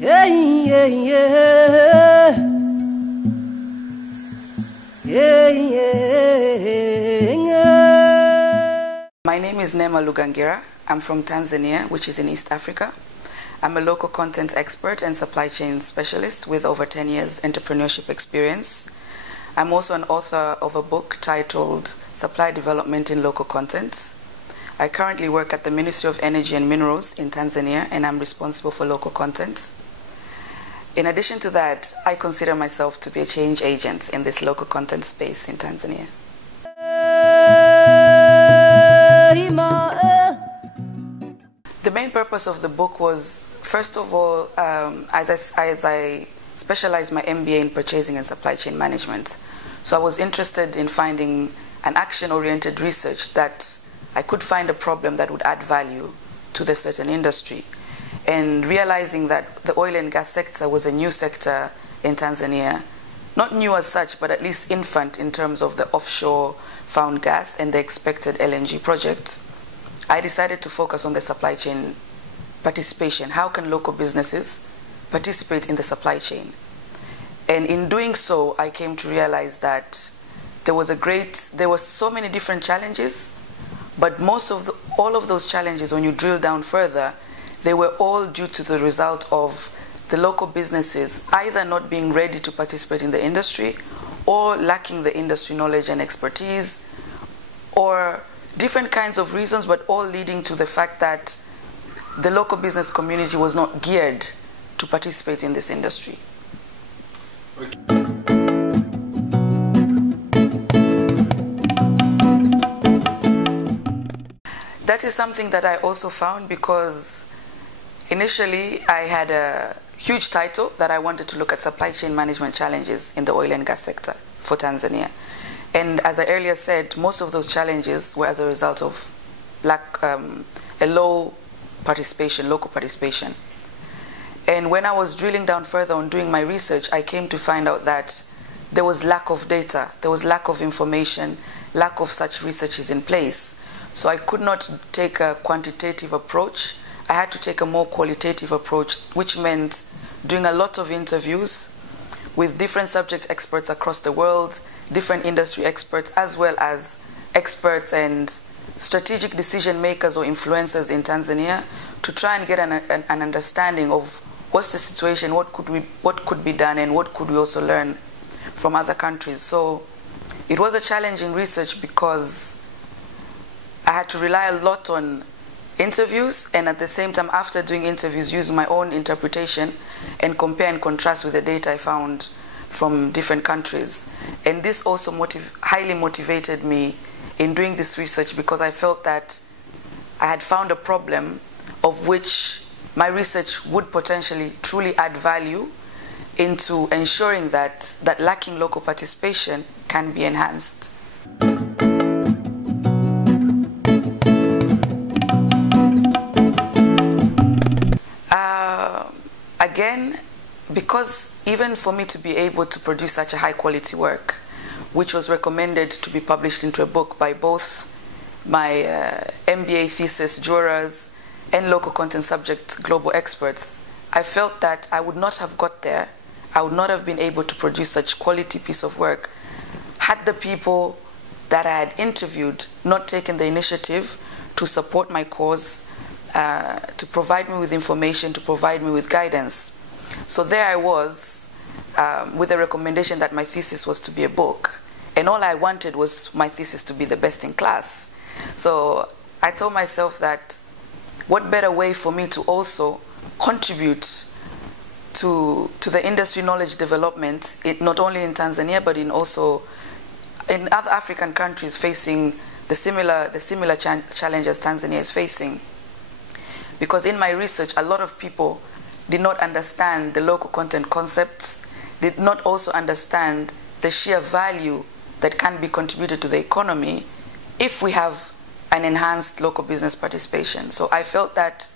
Yeah, yeah, yeah. Yeah, yeah. My name is Neema Lungangira. I'm from Tanzania, which is in East Africa. I'm a local content expert and supply chain specialist with over 10 years entrepreneurship experience. I'm also an author of a book titled Supplier Development in Local Content. I currently work at the Ministry of Energy and Minerals in Tanzania, and I'm responsible for local content. In addition to that, I consider myself to be a change agent in this local content space in Tanzania. The main purpose of the book was, first of all, as I specialized my MBA in purchasing and supply chain management. So I was interested in finding an action-oriented research that I could find a problem that would add value to the certain industry. And realizing that the oil and gas sector was a new sector in Tanzania, not new as such, but at least infant in terms of the offshore found gas and the expected LNG project, I decided to focus on the supply chain participation. How can local businesses participate in the supply chain? And in doing so, I came to realize that there were so many different challenges, but all of those challenges, when you drill down further, they were all due to the result of the local businesses either not being ready to participate in the industry or lacking the industry knowledge and expertise, or different kinds of reasons, but all leading to the fact that the local business community was not geared to participate in this industry. That is something that I also found because initially I had a huge title that I wanted to look at supply chain management challenges in the oil and gas sector for Tanzania. And as I earlier said, most of those challenges were as a result of a low participation, local participation. And when I was drilling down further on doing my research, I came to find out that there was lack of data, there was lack of information, lack of such researches in place. So I could not take a quantitative approach. I had to take a more qualitative approach, which meant doing a lot of interviews with different subject experts across the world, different industry experts, as well as experts and strategic decision makers or influencers in Tanzania to try and get an understanding of what's the situation, what could be done, and what could we also learn from other countries. So it was a challenging research because I had to rely a lot on interviews, and at the same time, after doing interviews, use my own interpretation and compare and contrast with the data I found from different countries. And this also highly motivated me in doing this research because I felt that I had found a problem of which my research would potentially truly add value into ensuring that lacking local participation can be enhanced. Again, because even for me to be able to produce such a high quality work, which was recommended to be published into a book by both my MBA thesis jurors and local content subject global experts, I felt that I would not have got there, I would not have been able to produce such quality piece of work had the people that I had interviewed not taken the initiative to support my cause, to provide me with information, to provide me with guidance. So there I was with a recommendation that my thesis was to be a book, and all I wanted was my thesis to be the best in class. So I told myself that what better way for me to also contribute to the industry knowledge development, not only in Tanzania but also in other African countries facing the similar challenges Tanzania is facing. Because in my research, a lot of people did not understand the local content concepts, did not also understand the sheer value that can be contributed to the economy if we have an enhanced local business participation. So I felt that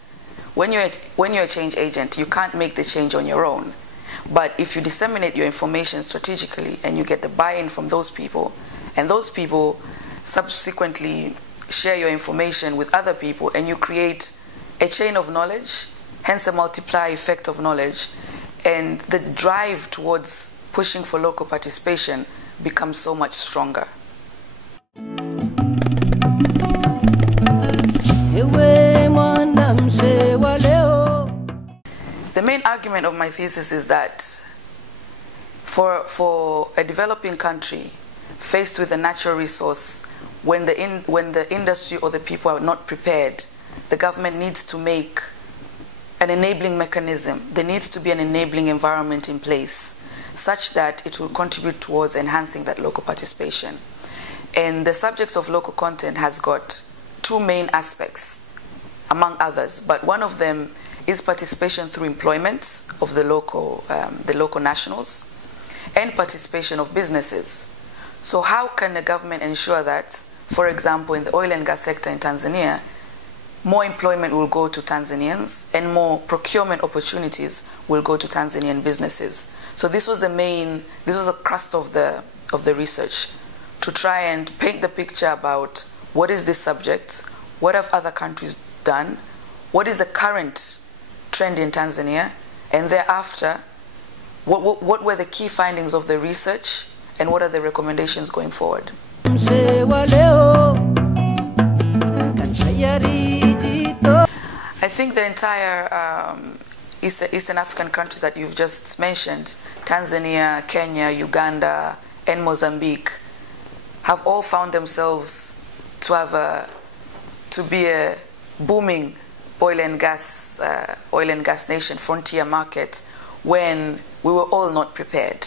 when you're a change agent, you can't make the change on your own. But if you disseminate your information strategically and you get the buy-in from those people, and those people subsequently share your information with other people, and you create a chain of knowledge hence a multiplier effect of knowledge, and the drive towards pushing for local participation becomes so much stronger. The main argument of my thesis is that for a developing country faced with a natural resource, when the industry or the people are not prepared, the government needs to make an enabling mechanism. There needs to be an enabling environment in place such that it will contribute towards enhancing that local participation. And the subject of local content has got two main aspects, among others, but one of them is participation through employment of the local nationals and participation of businesses. So how can the government ensure that, for example, in the oil and gas sector in Tanzania, more employment will go to Tanzanians and more procurement opportunities will go to Tanzanian businesses? So this was the crust of the research, to try and paint the picture about what is this subject, what have other countries done, what is the current trend in Tanzania, and thereafter, what were the key findings of the research and what are the recommendations going forward. I think the entire Eastern African countries that you've just mentioned, Tanzania, Kenya, Uganda, and Mozambique, have all found themselves to be a booming oil and gas nation, frontier market, when we were all not prepared.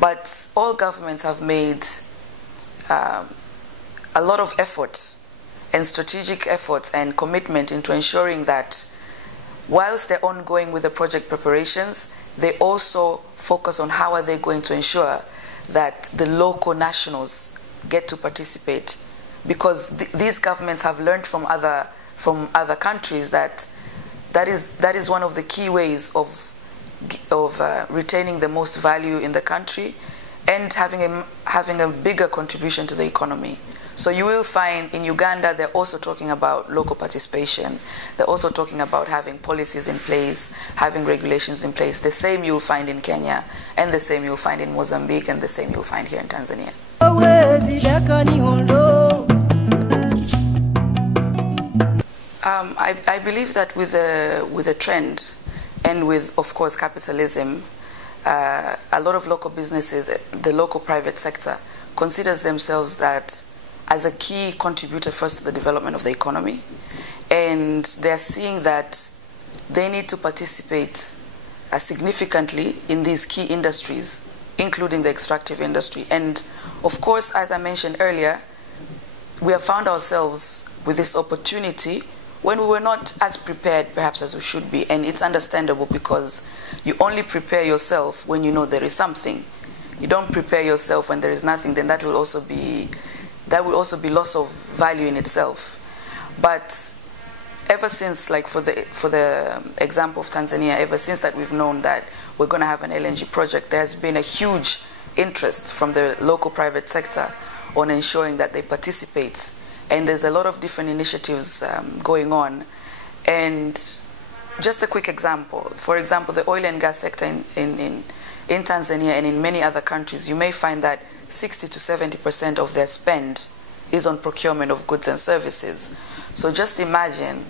But all governments have made a lot of effort and strategic efforts and commitment into ensuring that whilst they're ongoing with the project preparations, they also focus on how are they going to ensure that the local nationals get to participate, because these governments have learned from other countries that is one of the key ways of retaining the most value in the country and having a bigger contribution to the economy. So you will find in Uganda they're also talking about local participation. They're also talking about having policies in place, having regulations in place. The same you'll find in Kenya, and the same you'll find in Mozambique, and the same you'll find here in Tanzania. I believe that with the trend and with, of course, capitalism, a lot of local businesses, the local private sector, considers themselves that as a key contributor first to the development of the economy. And they're seeing that they need to participate significantly in these key industries, including the extractive industry. And of course, as I mentioned earlier, we have found ourselves with this opportunity when we were not as prepared perhaps as we should be. And it's understandable, because you only prepare yourself when you know there is something. You don't prepare yourself when there is nothing, then that will also be loss of value in itself. But ever since, like for the example of Tanzania, ever since that we've known that we're going to have an LNG project, there's been a huge interest from the local private sector on ensuring that they participate. And there's a lot of different initiatives going on. And just a quick example, for example, the oil and gas sector in Tanzania and in many other countries, you may find that 60 to 70% of their spend is on procurement of goods and services. So just imagine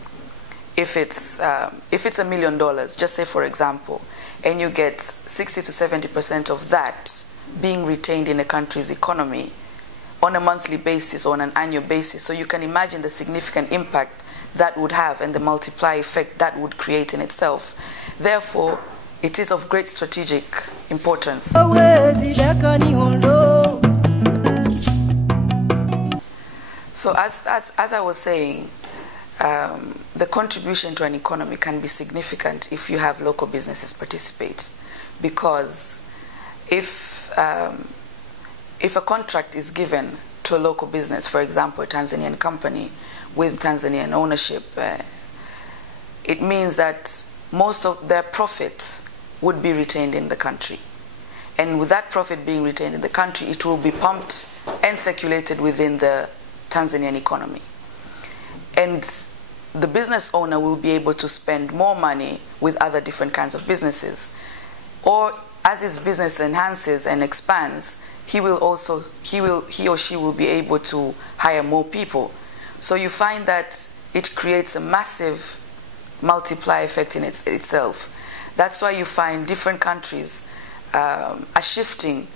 if it's $1 million, just say for example, and you get 60 to 70% of that being retained in a country's economy on a monthly basis or on an annual basis. So you can imagine the significant impact that would have and the multiplier effect that would create in itself. Therefore, it is of great strategic importance. So as I was saying, the contribution to an economy can be significant if you have local businesses participate, because if a contract is given to a local business, for example, a Tanzanian company with Tanzanian ownership, it means that most of their profit would be retained in the country. And with that profit being retained in the country, it will be pumped and circulated within the Tanzanian economy. And the business owner will be able to spend more money with other different kinds of businesses. Or as his business enhances and expands, he or she will be able to hire more people. So you find that it creates a massive multiplier effect in itself. That's why you find different countries are shifting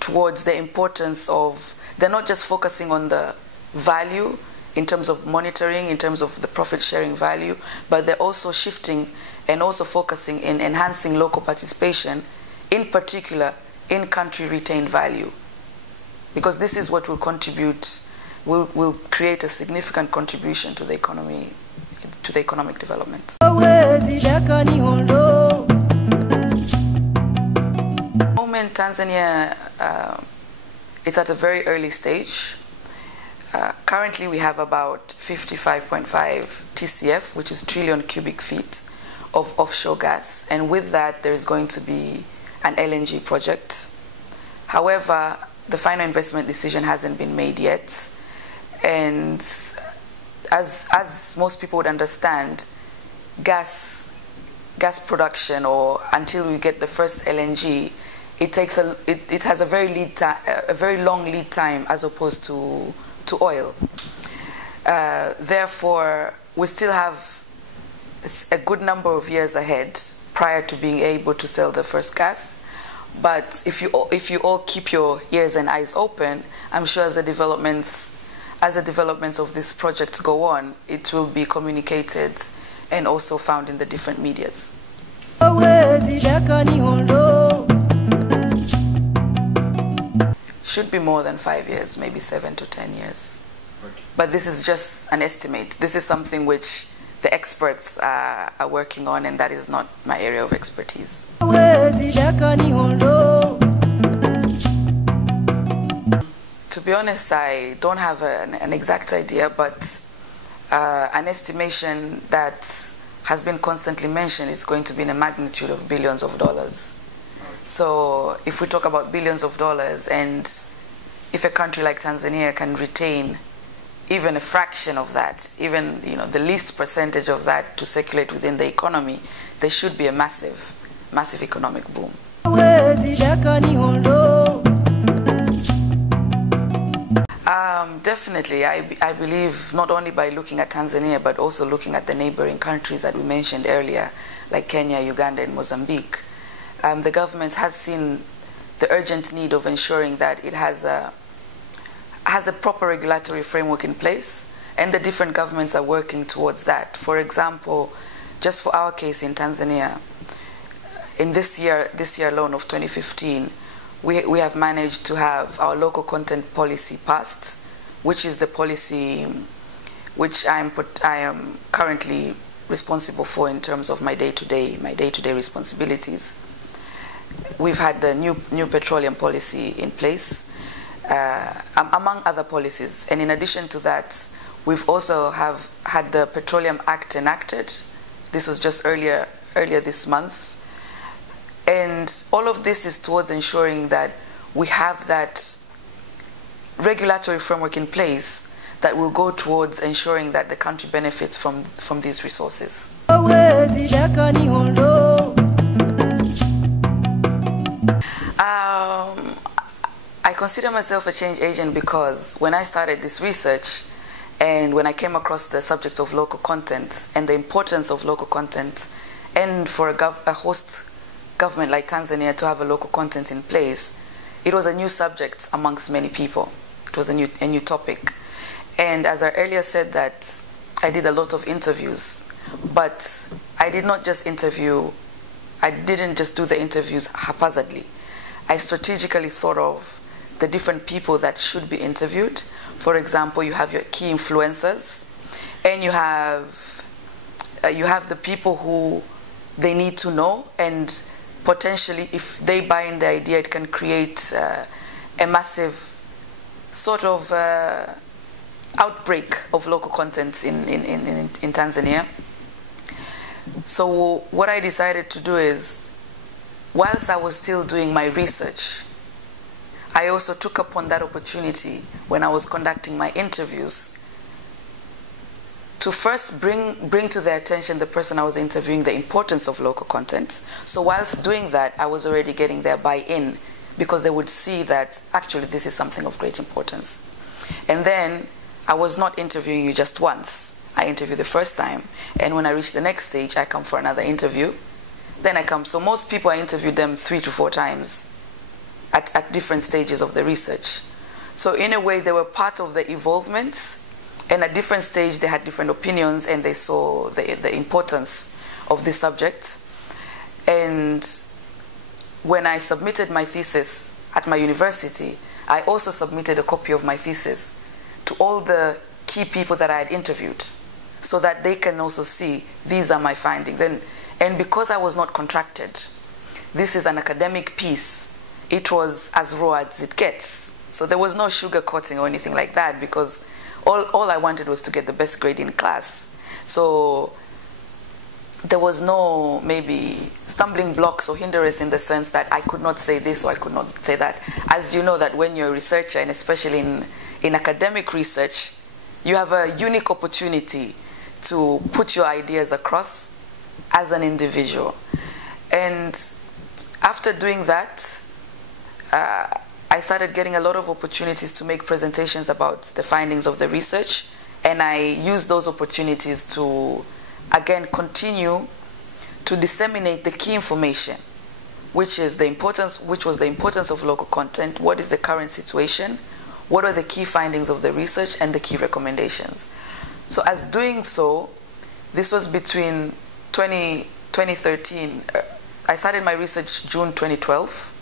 towards the importance of, they're not just focusing on the value in terms of monitoring, in terms of the profit sharing value, but they're also shifting and also focusing in enhancing local participation, in particular in country retained value. Because this is what will contribute, will create a significant contribution to the economy, to the economic development. Moment Tanzania is at a very early stage. Currently we have about 55.5 TCF, which is trillion cubic feet of offshore gas, and with that there is going to be an LNG project. However, the final investment decision hasn't been made yet, and as most people would understand, gas production, or until we get the first LNG, it has a very long lead time as opposed to oil. Therefore, we still have a good number of years ahead prior to being able to sell the first gas. But if you all keep your ears and eyes open, I'm sure as the developments of this project go on, it will be communicated and also found in the different medias. Should be more than 5 years, maybe 7 to 10 years. Okay. But this is just an estimate. This is something which the experts are working on, and that is not my area of expertise. To be honest, I don't have an exact idea, but an estimation that has been constantly mentioned is going to be in a magnitude of billions of dollars. So if we talk about billions of dollars, and if a country like Tanzania can retain even a fraction of that, even the least percentage of that to circulate within the economy, there should be a massive economic boom. Definitely, I believe not only by looking at Tanzania, but also looking at the neighboring countries that we mentioned earlier, like Kenya, Uganda, and Mozambique. The government has seen the urgent need of ensuring that it has a proper regulatory framework in place, and the different governments are working towards that. For example, just for our case in Tanzania, in this year alone of 2015, we have managed to have our local content policy passed, which is the policy which I am currently responsible for in terms of my day-to-day responsibilities. We've had the new petroleum policy in place, among other policies. And in addition to that, we've also had the Petroleum Act enacted. This was just earlier this month. And all of this is towards ensuring that we have that regulatory framework in place that will go towards ensuring that the country benefits from these resources. I consider myself a change agent because when I started this research and when I came across the subject of local content and the importance of local content, and for a host government like Tanzania to have a local content in place, it was a new subject amongst many people. It was a new topic. And as I earlier said, that I did a lot of interviews, but I did not just interview, I didn't just do the interviews haphazardly. I strategically thought of the different people that should be interviewed. For example, you have your key influencers, and you have the people who they need to know, and potentially if they buy in the idea, it can create a massive sort of outbreak of local content in Tanzania. So what I decided to do is, whilst I was still doing my research, I also took upon that opportunity when I was conducting my interviews to first bring to their attention the person I was interviewing the importance of local content. So whilst doing that, I was already getting their buy-in, because they would see that actually this is something of great importance. And then I was not interviewing you just once. I interviewed the first time, and when I reach the next stage, I come for another interview. Then I come. So most people, I interviewed them 3 to 4 times at different stages of the research. So in a way, they were part of the evolvement, and at different stages, they had different opinions, and they saw the importance of this subject. And when I submitted my thesis at my university, I also submitted a copy of my thesis to all the key people that I had interviewed, so that they can also see these are my findings. And because I was not contracted, this is an academic piece, it was as raw as it gets. So there was no sugarcoating or anything like that, because all I wanted was to get the best grade in class. So there was no maybe stumbling blocks or hindrance in the sense that I could not say this or I could not say that. As you know, that when you're a researcher, and especially in academic research, you have a unique opportunity to put your ideas across as an individual. And after doing that, I started getting a lot of opportunities to make presentations about the findings of the research, and I used those opportunities to, again, continue to disseminate the key information, which was the importance of local content, what is the current situation, what are the key findings of the research, and the key recommendations. So as doing so, this was between 2013, I started my research June 2012,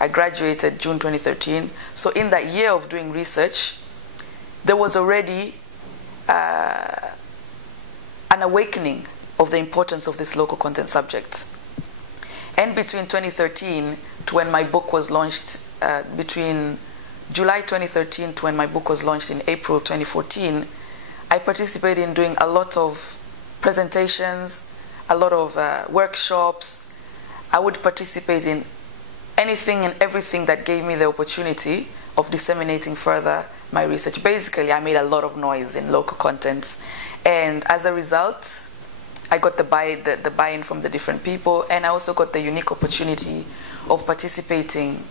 I graduated June 2013. So in that year of doing research, there was already an awakening of the importance of this local content subject. And between 2013 to when my book was launched, between July 2013 to when my book was launched in April 2014, I participated in doing a lot of presentations, a lot of workshops. I would participate in anything and everything that gave me the opportunity of disseminating further my research. Basically, I made a lot of noise in local contents, and as a result, I got the buy-in from the different people, and I also got the unique opportunity of participating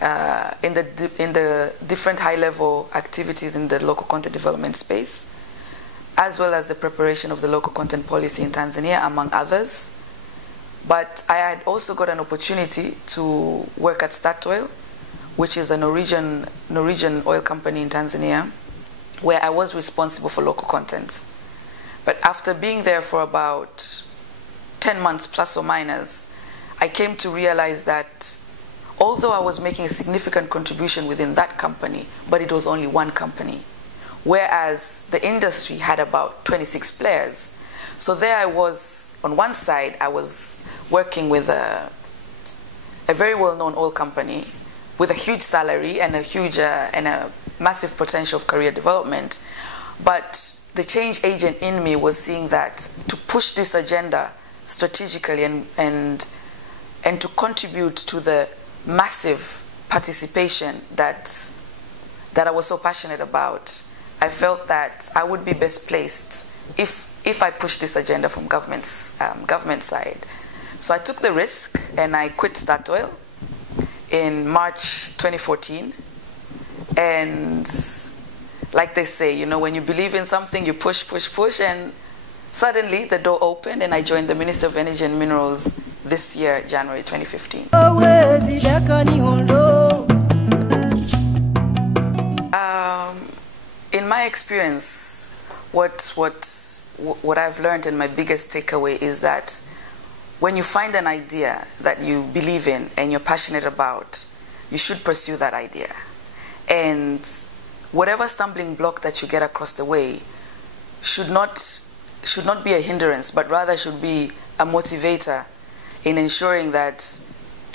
in the different high-level activities in the local content development space, as well as the preparation of the local content policy in Tanzania, among others. But I had also got an opportunity to work at Statoil, which is a Norwegian oil company in Tanzania, where I was responsible for local content. But after being there for about 10 months plus or minus, I came to realize that although I was making a significant contribution within that company, but it was only one company, whereas the industry had about 26 players. So there I was, on one side, I was working with a very well-known oil company with a huge salary and a massive potential of career development. But the change agent in me was seeing that to push this agenda strategically and to contribute to the massive participation that I was so passionate about, I felt that I would be best placed if I push this agenda from government side. So I took the risk and I quit Statoil in March 2014. And like they say, you know, when you believe in something, you push, push, push, and suddenly the door opened and I joined the Ministry of Energy and Minerals this year, January 2015. In my experience, what I've learned and my biggest takeaway is that when you find an idea that you believe in and you're passionate about, you should pursue that idea. And whatever stumbling block that you get across the way should not be a hindrance, but rather should be a motivator in ensuring that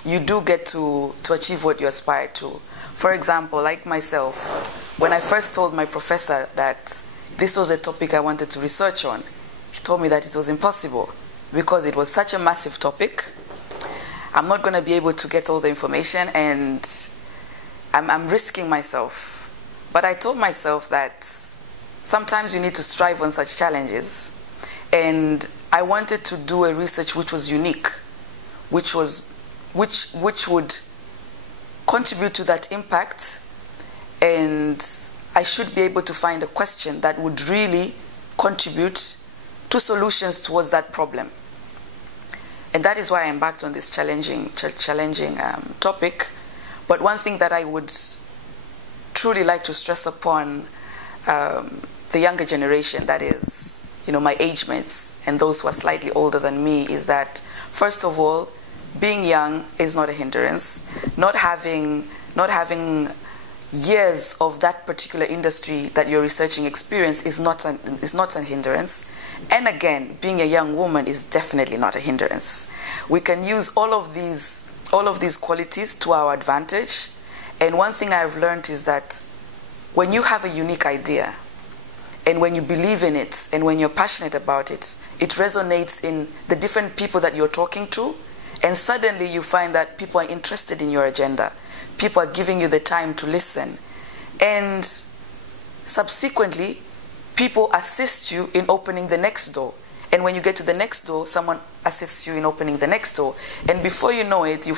you do get to achieve what you aspire to. For example, like myself, when I first told my professor that this was a topic I wanted to research on, he told me that it was impossible because it was such a massive topic. I'm not going to be able to get all the information, and I'm risking myself. But I told myself that sometimes you need to strive on such challenges. And I wanted to do a research which was unique, which would contribute to that impact, and I should be able to find a question that would really contribute to solutions towards that problem. And that is why I embarked on this challenging topic. But one thing that I would truly like to stress upon the younger generation, that is, my age mates and those who are slightly older than me, is that, first of all, being young is not a hindrance. Not having years of that particular industry that you're researching experience is not a hindrance. And again, being a young woman is definitely not a hindrance. We can use all of these qualities to our advantage. And one thing I've learned is that when you have a unique idea, and when you believe in it, and when you're passionate about it, it resonates in the different people that you're talking to, and suddenly you find that people are interested in your agenda. People are giving you the time to listen. And subsequently, people assist you in opening the next door. And when you get to the next door, someone assists you in opening the next door. And before you know it, you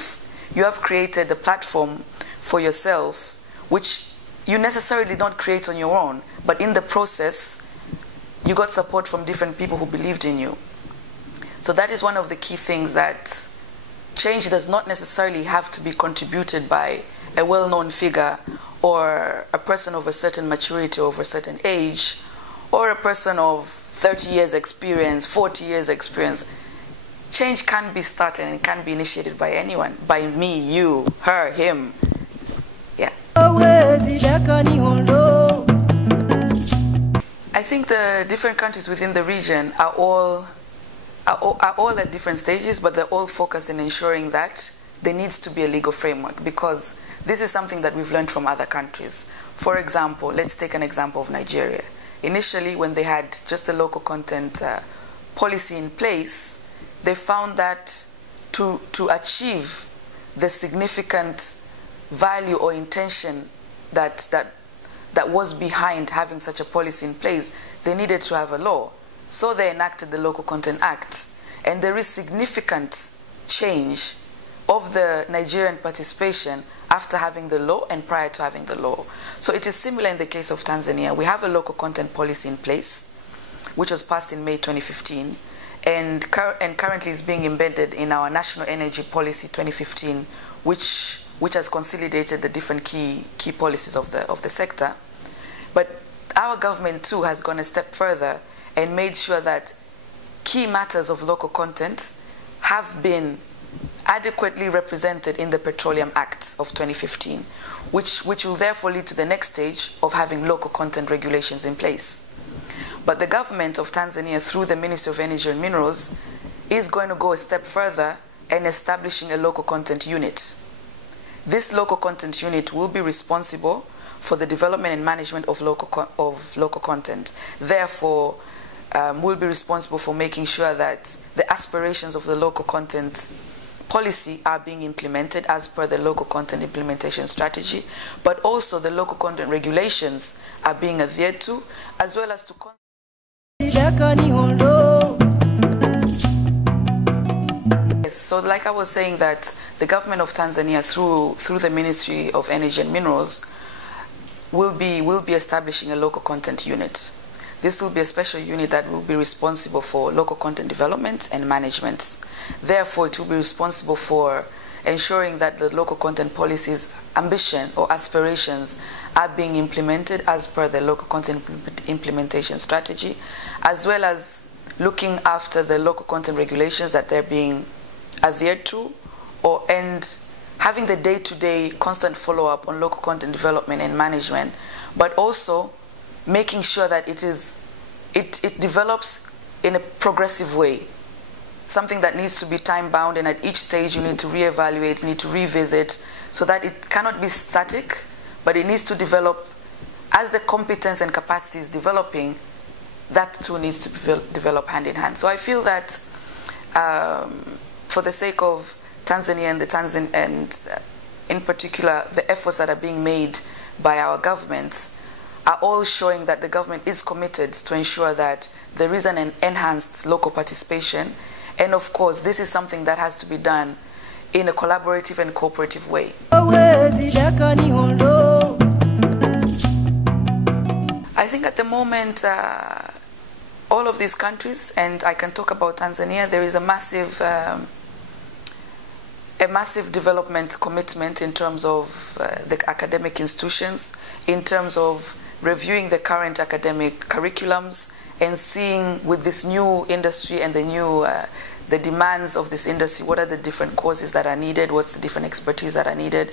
have created a platform for yourself, which you necessarily did not create on your own. But in the process, you got support from different people who believed in you. So that is one of the key things, that change does not necessarily have to be contributed by a well-known figure or a person of a certain maturity or of a certain age, or a person of 30 years experience, 40 years experience. Change can be started and can be initiated by anyone, by me, you, her, him. Yeah. I think the different countries within the region are all at different stages, but they're all focused in ensuring that there needs to be a legal framework, because this is something that we've learned from other countries. For example, let's take an example of Nigeria. Initially, when they had just a local content policy in place, they found that to achieve the significant value or intention that was behind having such a policy in place, they needed to have a law. So they enacted the Local Content Act. And there is significant change of the Nigerian participation after having the law and prior to having the law. So it is similar in the case of Tanzania. We have a local content policy in place, which was passed in May 2015, and currently is being embedded in our National Energy Policy 2015, which has consolidated the different key policies of the sector. But our government too has gone a step further and made sure that key matters of local content have been adequately represented in the Petroleum Act of 2015, which will therefore lead to the next stage of having local content regulations in place. But the government of Tanzania, through the Ministry of Energy and Minerals, is going to go a step further and establishing a local content unit. This local content unit will be responsible for the development and management of local content. Therefore, will be responsible for making sure that the aspirations of the local content policy are being implemented as per the local content implementation strategy, but also the local content regulations are being adhered to, as well as to So like I was saying, that the government of Tanzania, through the Ministry of Energy and Minerals, will be establishing a local content unit. This will be a special unit that will be responsible for local content development and management. Therefore, it will be responsible for ensuring that the local content policy's ambition or aspirations are being implemented as per the local content implementation strategy, as well as looking after the local content regulations that they're being adhered to, and having the day-to-day constant follow-up on local content development and management, but also making sure that it develops in a progressive way, something that needs to be time-bound, and at each stage you need to reevaluate, you need to revisit, so that it cannot be static, but it needs to develop as the competence and capacity is developing. That too needs to develop hand in hand. So I feel that for the sake of Tanzania and in particular the efforts that are being made by our governments, are all showing that the government is committed to ensure that there is an enhanced local participation. And of course, this is something that has to be done in a collaborative and cooperative way. I think at the moment, all of these countries, and I can talk about Tanzania, there is a massive development commitment in terms of the academic institutions, in terms of reviewing the current academic curriculums and seeing with this new industry and the demands of this industry, what are the different courses that are needed, what's the different expertise that are needed.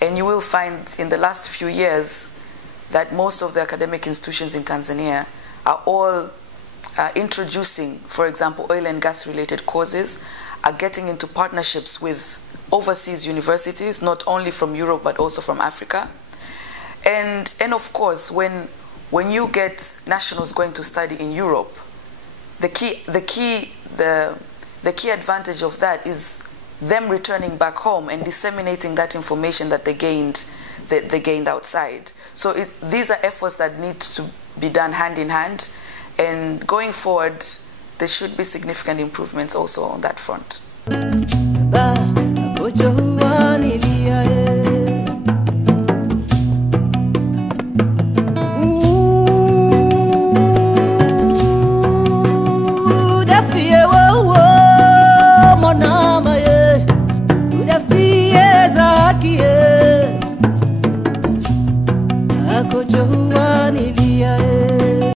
And you will find in the last few years that most of the academic institutions in Tanzania are all introducing, for example, oil and gas related courses, are getting into partnerships with overseas universities, not only from Europe but also from Africa. And of course, when you get nationals going to study in Europe, the key advantage of that is them returning back home and disseminating that information that they gained outside. So these are efforts that need to be done hand in hand, and going forward, there should be significant improvements also on that front.